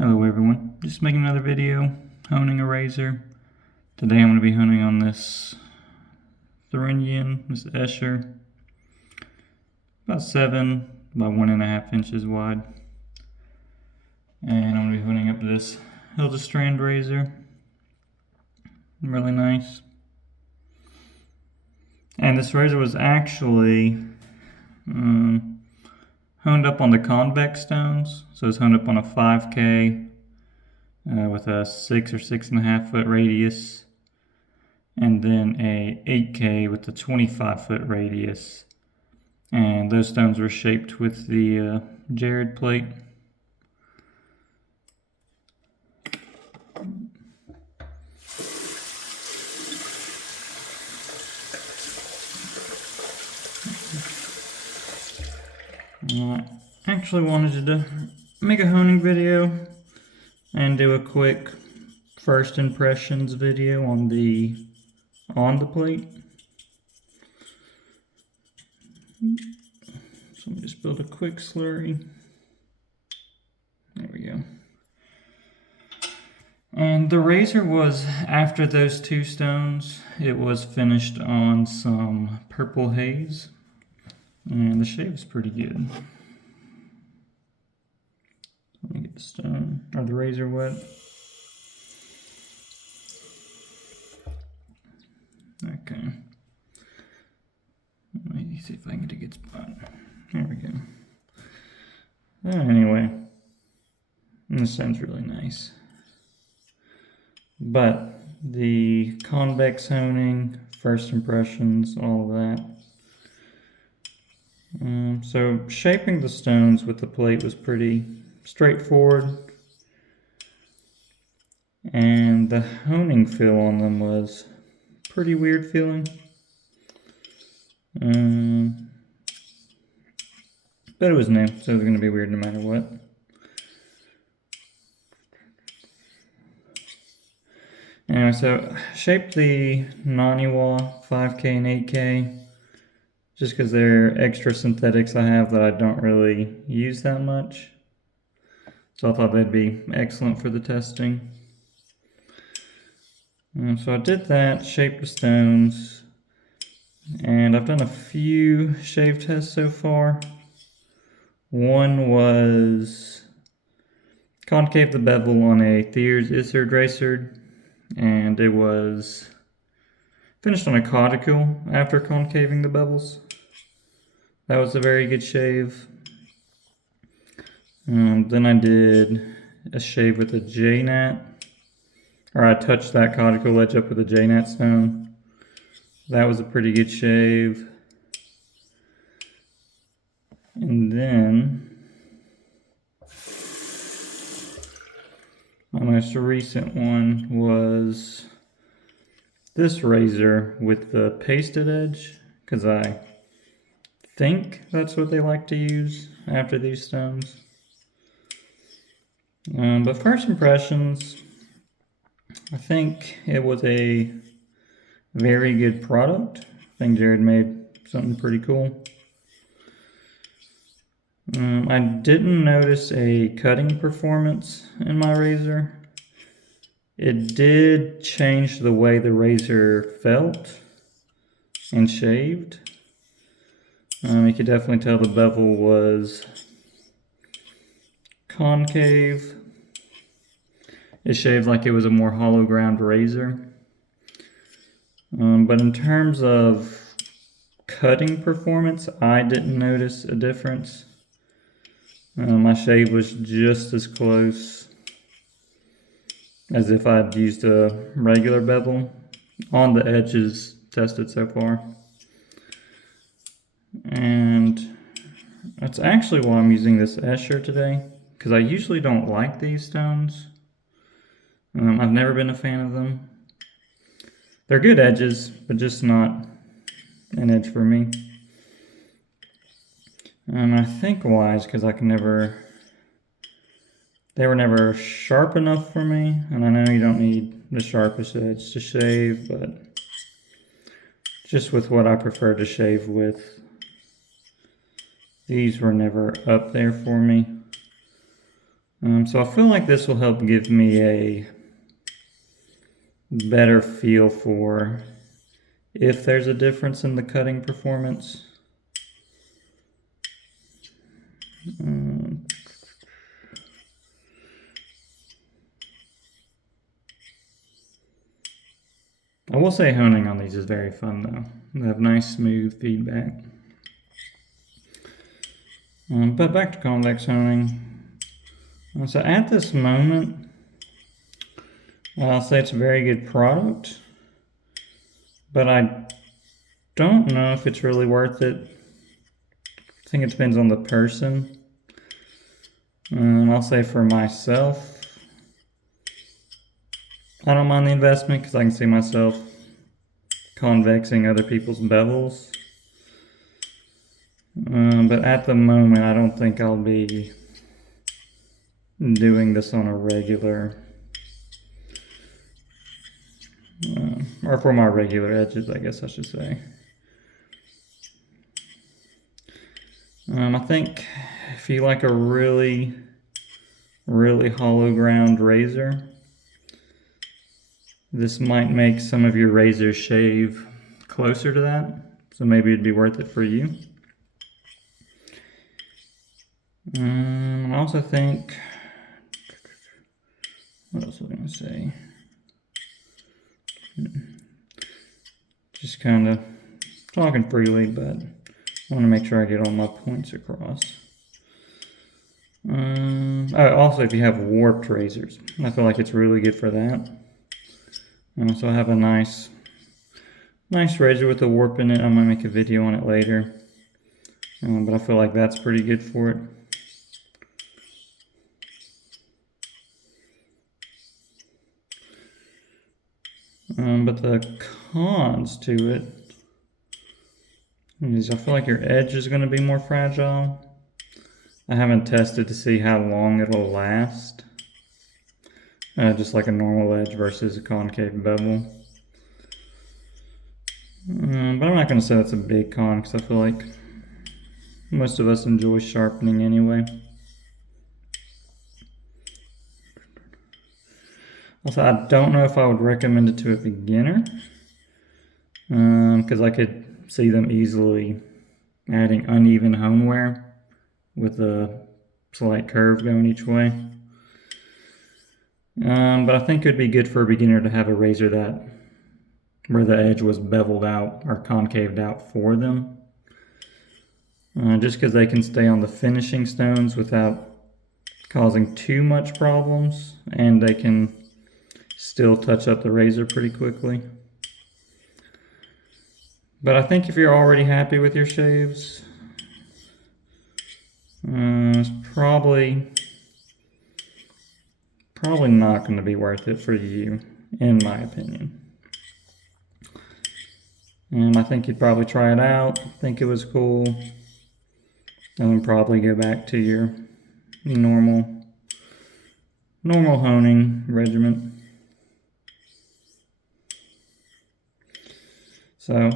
Hello everyone, just making another video honing a razor. Today I'm going to be honing on this Thuringian, this Escher, about 7 by 1.5 inches wide. And I'm going to be honing up this Hildestrand razor, really nice. And this razor was actually honed up on the Convex stones, so it's honed up on a 5K with a 6 or 6.5 foot radius, and then a 8K with a 25 foot radius. And those stones were shaped with the Jarrod plate. I actually wanted to make a honing video and do a quick first impressions video on the plate. So let me just build a quick slurry. There we go. And the razor was, after those two stones, it was finished on some purple haze. And the shave is pretty good. Let me get the stone, or the razor wet. Okay. Let me see if I can get a good spot. There we go. Anyway, this sounds really nice. But the convex honing, first impressions, all of that. So shaping the stones with the plate was pretty straightforward, and the honing feel on them was pretty weird feeling. But it was new, so it was going to be weird no matter what. Anyway, so shaped the Naniwa 5K and 8K just because they're extra synthetics I have that I don't really use that much. So I thought they'd be excellent for the testing. So I did that, shaped the stones, and I've done a few shave tests so far. One was concave the bevel on a Thiers Isard racer, and it was finished on a caudicle after concaving the bevels. That was a very good shave. Then I did a shave with a J-Nat, or I touched that caudicle edge up with a J-Nat stone. That was a pretty good shave. And then my most recent one was this razor with the pasted edge, because I think that's what they like to use after these stones. But first impressions, I think it was a very good product. I think Jarrod made something pretty cool. I didn't notice a cutting performance in my razor. It did change the way the razor felt and shaved. You could definitely tell the bevel was concave. It shaved like it was a more hollow ground razor. But in terms of cutting performance, I didn't notice a difference. My shave was just as close as if I'd used a regular bevel on the edges tested so far. And that's actually why I'm using this Escher today, because I usually don't like these stones. I've never been a fan of them. They're good edges, but just not an edge for me. I think why is because they were never sharp enough for me, and I know you don't need the sharpest edge to shave, but just with what I prefer to shave with, these were never up there for me. So I feel like this will help give me a better feel for if there's a difference in the cutting performance. I will say honing on these is very fun though. They have nice smooth feedback. But back to convex honing. So at this moment, I'll say it's a very good product, but I don't know if it's really worth it. I think it depends on the person. I'll say for myself, I don't mind the investment because I can see myself convexing other people's bevels. But at the moment, I don't think I'll be doing this on a regular, or for my regular edges, I guess I should say. I think if you like a really, really hollow ground razor, this might make some of your razors shave closer to that, so maybe it'd be worth it for you. I also think, what else was I going to say? Just kind of talking freely, but I want to make sure I get all my points across. Also, if you have warped razors, I feel like it's really good for that. So I have a nice razor with a warp in it. I might make a video on it later, but I feel like that's pretty good for it. But the cons to it is I feel like your edge is going to be more fragile. I haven't tested to see how long it'll last. Just like a normal edge versus a concave bevel. But I'm not going to say that's a big con because I feel like most of us enjoy sharpening anyway. Also, I don't know if I would recommend it to a beginner because I could see them easily adding uneven hone wear with a slight curve going each way. But I think it would be good for a beginner to have a razor where the edge was beveled out or concaved out for them. Just because they can stay on the finishing stones without causing too much problems, and they can still touch up the razor pretty quickly. But I think if you're already happy with your shaves, it's probably not going to be worth it for you, in my opinion. And I think you'd probably try it out, think it was cool, and then probably go back to your normal honing regimen. So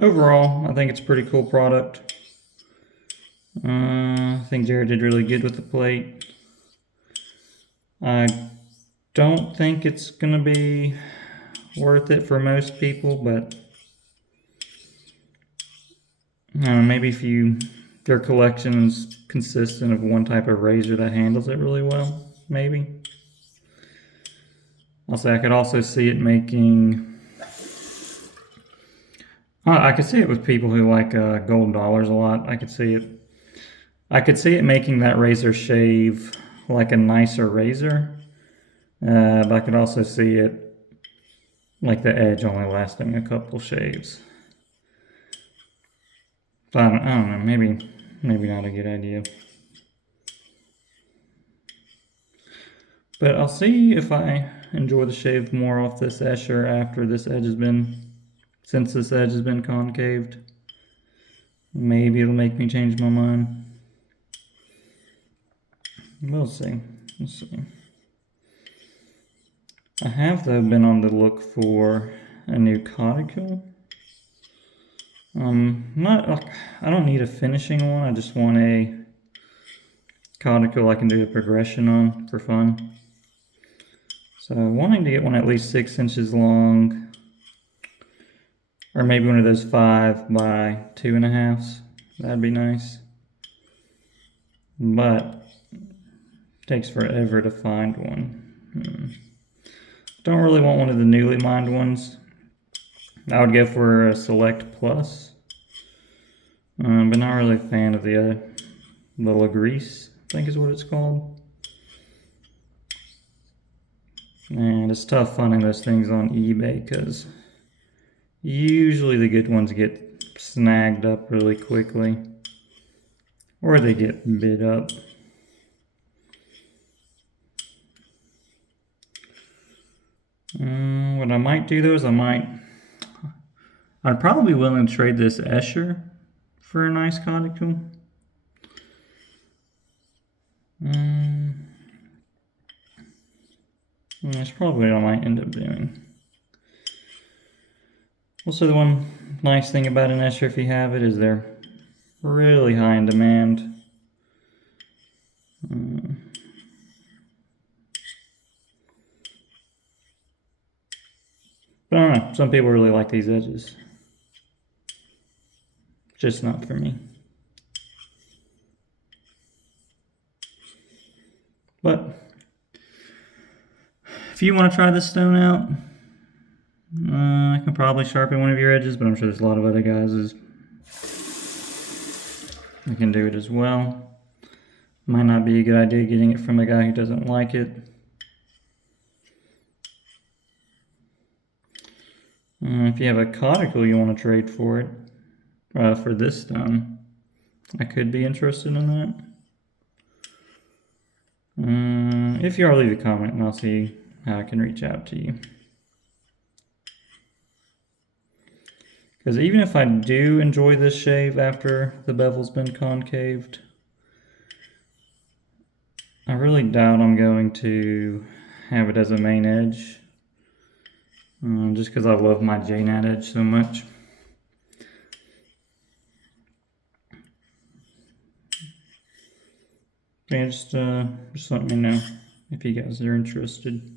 overall, I think it's a pretty cool product. I think Jarrod did really good with the plate. I don't think it's going to be worth it for most people, but maybe if their collection is consistent of one type of razor that handles it really well, maybe. I'll say I could also see it making... I could see it with people who like gold dollars a lot. I could see it making that razor shave like a nicer razor. But I could also see it like the edge only lasting a couple shaves. So I don't know, maybe not a good idea. But I'll see if I enjoy the shave more off this Escher after since this edge has been concaved. Maybe it'll make me change my mind. We'll see. I have though been on the look for a new caudicle. I don't need a finishing one. I just want a conical I can do a progression on for fun. So wanting to get one at least 6 inches long, or maybe one of those 5 by 2.5s. That'd be nice. But it takes forever to find one. Don't really want one of the newly mined ones. I would go for a Select Plus, but not really a fan of the little grease, I think is what it's called. And it's tough finding those things on eBay because usually the good ones get snagged up really quickly, or they get bid up. What I might do though is I'd probably be willing to trade this Escher for a nice conical. That's probably what I might end up doing. Also, the one nice thing about an Escher, if you have it, is they're really high in demand. But I don't know, some people really like these edges. Just not for me. But if you want to try this stone out, I can probably sharpen one of your edges, but I'm sure there's a lot of other guys that can do it as well. Might not be a good idea getting it from a guy who doesn't like it. If you have a conical you want to trade for it, for this stone, I could be interested in that. If you are, leave a comment and I'll see how I can reach out to you. Because even if I do enjoy this shave after the bevel's been concaved, I really doubt I'm going to have it as a main edge. Just because I love my JNAT edge so much. Okay, just let me know if you guys are interested.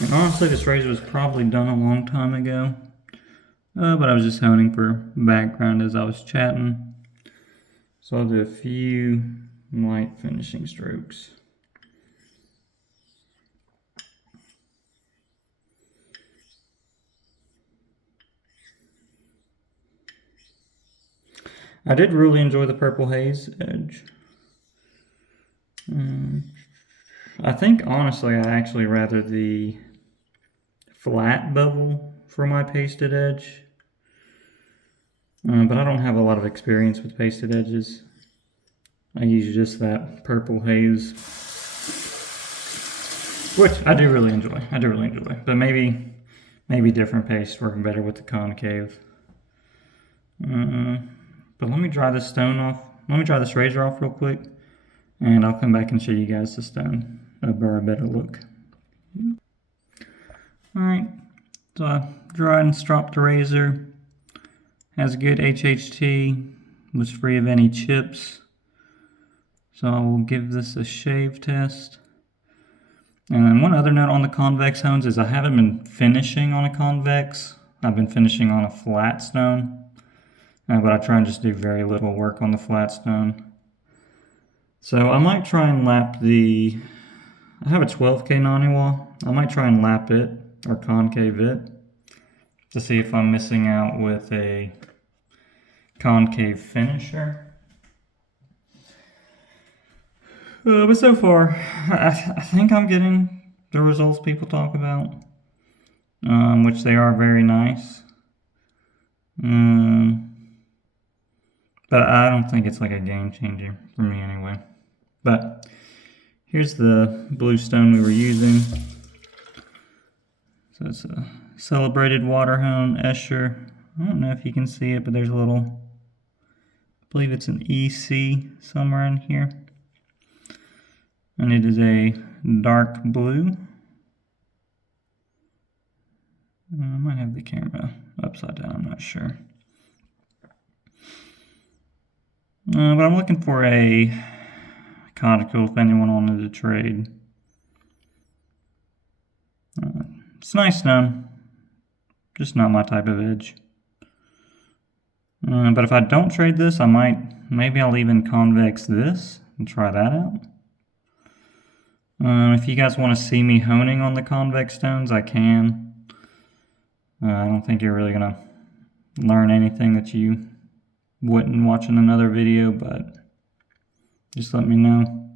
And honestly, this razor was probably done a long time ago, but I was just honing for background as I was chatting. So I'll do a few light finishing strokes. I did really enjoy the purple haze edge. I think honestly I actually rather the flat bevel for my pasted edge, but I don't have a lot of experience with pasted edges. I use just that purple haze, which I do really enjoy. But maybe different pastes work better with the concave. But let me dry this stone off. Let me dry this razor off real quick, and I'll come back and show you guys the stone a better look. Alright, so I dried and stropped the razor. Has good HHT, was free of any chips. So I will give this a shave test. And then one other note on the convex hones is I haven't been finishing on a convex. I've been finishing on a flat stone. But I try and just do very little work on the flat stone. So I might try and lap I have a 12K Naniwa. I might try and lap it, or concave it, to see if I'm missing out with a concave finisher. But so far, I think I'm getting the results people talk about, which they are very nice. But I don't think it's like a game changer for me anyway. But here's the blue stone we were using. So it's a celebrated water hone Escher. I don't know if you can see it, but there's a little, I believe it's an EC somewhere in here. and it is a dark blue. I might have the camera upside down, I'm not sure. But I'm looking for a conical if anyone wanted to trade. It's nice stone, just not my type of edge. But if I don't trade this, maybe I'll even convex this and try that out. If you guys want to see me honing on the convex stones, I can. I don't think you're really going to learn anything that you wouldn't watching another video, but just let me know.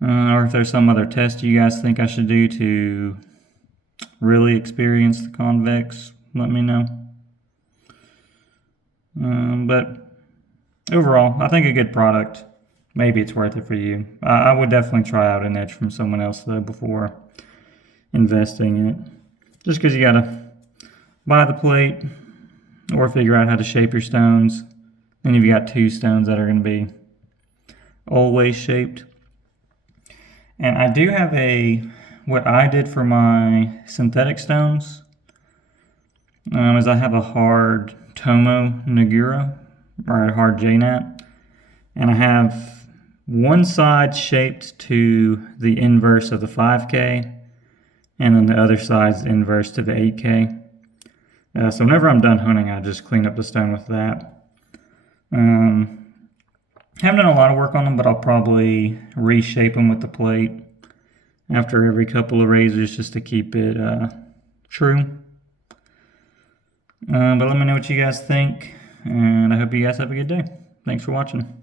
Or if there's some other test you guys think I should do to really experience the convex, let me know. But overall, I think a good product. Maybe it's worth it for you. I would definitely try out an edge from someone else though before investing in it. Just because you gotta buy the plate or figure out how to shape your stones. Then you've got two stones that are going to be always shaped. And I do have what I did for my synthetic stones is I have a hard Tomo Nagura, or a hard JNAT, and I have one side shaped to the inverse of the 5K, and then the other side's inverse to the 8K. So whenever I'm done hunting, I just clean up the stone with that. Haven't done a lot of work on them, but I'll probably reshape them with the plate after every couple of razors just to keep it true. But let me know what you guys think, and I hope you guys have a good day. Thanks for watching.